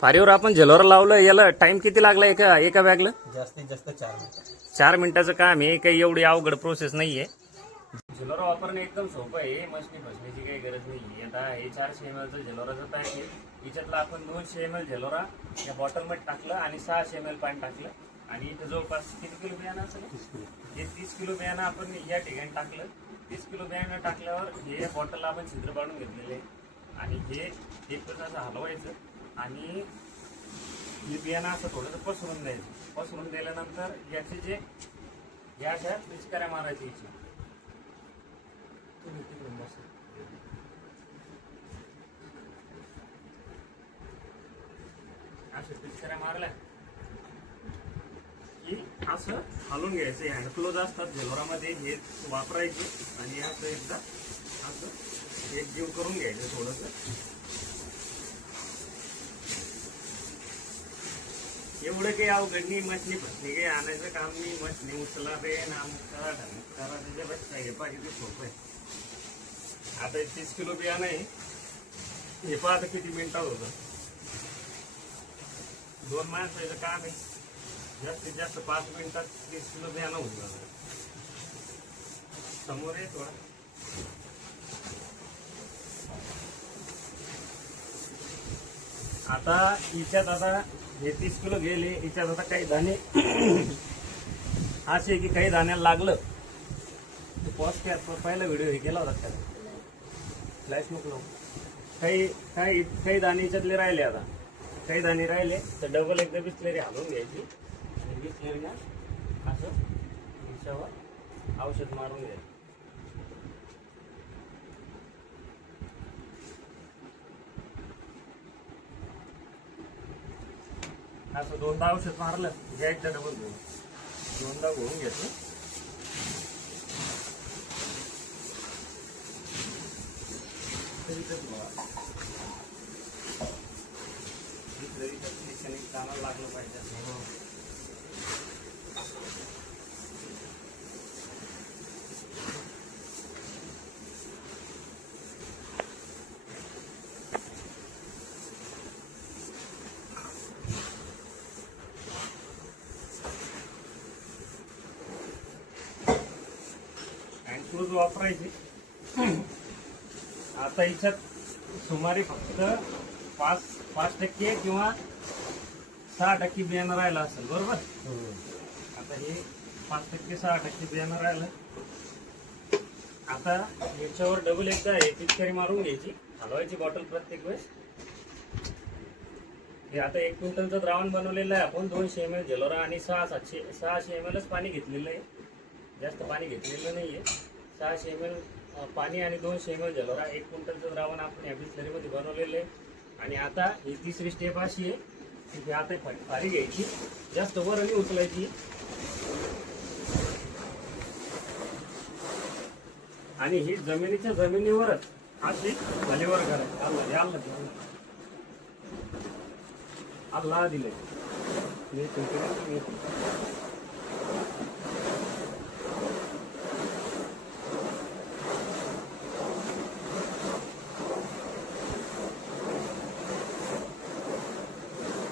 फारीवर आपण झेलोरा लावलं, याला टाइम किती लागला एका बॅगला? जास्तीत जास्त 4 मिनिटं. 4 मिनिटाचं काम आहे, काही एवढी अवघड प्रोसेस नाहीये. झेलोरा वापरणं एकदम सोपं आहे, मशनी फसण्याची काही गरज नाही. आता हे 400 ml झेलोराचं पॅक आहे. याच्यातलं आपण 200 ml झेलोरा या बॉटलमध्ये टाकलं आणि 600 ml पाणी टाकलं आणि इथं जवळपास किती किलो बियाणं असेल? 30 किलो बियाणं आपण या ठिकाणी टाकलं. 30 किलो बियाणं टाकल्यावर हे बॉटलला आपण छिद्र पाडून घेतलेले आहे आणि हे एक तास असं हलवायचं आणि हे बियाणं असं थोडंसं पसरून द्यायचं. पसरून दिल्यानंतर याचे जे या अशा पिचकाऱ्या मारायच्या इथे अशा पिचकाऱ्या मारल्या की असं हलवून घ्यायचं. हँड क्लोज असतात झेलोरामध्ये, हे वापरायचे आणि असं एकदा असं एक जीव करून घ्यायचं थोडंसं. एवढं काही अवघड नाही, मशनी फसणी काही आणायचं काम नाही. मशनी उचला रे नामुक करा ढमुक करा, त्याच्यापेक्षा हे पाहिजे ते सोपं आहे. आता 30 किलो बियाणं आहे, हे पहा आता किती मिनिटात होतं. 2 माणसाचं काम आहे, जास्तीत जास्त 5 मिनिटात 30 किलो बियाणं होऊन जातं. समोर आहे थोडा. आता हिच्यात आता हे 30 किलो गेले, हिच्यात आता काही दाणे असे की काही दाण्याला लागलं. पॉज काय पहिला व्हिडिओ हे केला होता त्याला फ्लॅश नको. काही दाणे याच्यातले राहिले. आता काही दाणे राहिले तर डबल एकदा बिस्लेरी हलवून घ्यायची आणि बिस्लेरीला असं हिच्यावर औषध मारून घ्यायचं. असं 2दा औषध मारलं घ्यायचं, डबल घेऊन 2दा घेऊन घ्यायचं. कामाला लागलं पाहिजे. हँडक्लोज वापरायची. आता याच्यात सुमारे फक्त 5% किंवा 6% बियाणं राहिलं असेल, बरोबर? आता हे 5% 6% बियाणं राहिलं. आता याच्यावर डबल एकदा हे पिचकारी मारून घ्यायची, हलवायची बॉटल प्रत्येक वेळेस. हे आता 1 क्विंटलचं द्रावण बनवलेलं आहे आपण. 200 ml झेलोरा आणि 600 ml मलच पाणी घेतलेलं आहे, जास्त पाणी घेतलेलं नाहीये. 600 ml पाणी आणि 200 ml झेलोरा, 1 क्विंटलचं द्रावण आपण या बिस्लरीमध्ये बनवलेलं आहे. आणि आता ही तिसरी स्टेप अशी आहे की आता फारी घ्यायची, जास्त वर आणि उचलायची आणि ही जमिनीच्या जमिनीवरच अशी खालीवर करायची. अल्ला दिले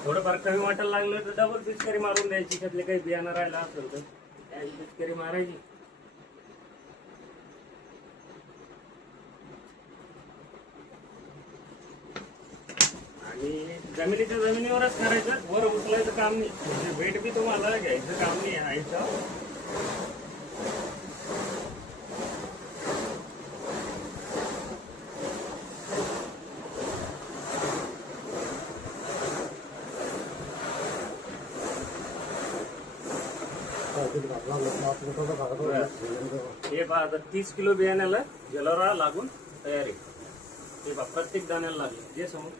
थोडंफार कमी वाटायला लागलं तर डबल पिचकारी मारून द्यायची. त्यातले काही बियाणं राहिला असेल तर त्याची पिचकारी मारायची. आणि जमिनीच्या जमिनीवरच करायचं, वर उचलायचं काम नाही. म्हणजे वेट बी तुम्हाला घ्यायचं काम नाही आहे. हे पहा, 30 किलो बियाण्याला झेलोरा लागून तयार आहे. हे पहा, प्रत्येक दाण्याला लागलं. जे समोर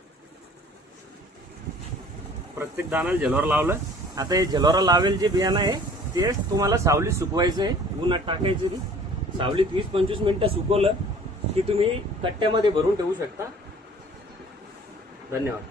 प्रत्येक दाण्याला झेलोरा लावलं. आता हे झेलोरा लावेल जे बियाणं आहे ते तुम्हाला सावलीत सुकवायचं आहे, उन्हात टाकायचं नाही. सावलीत 20-25 मिनिटं सुकवलं की तुम्ही कट्ट्यामध्ये भरून ठेवू शकता. धन्यवाद.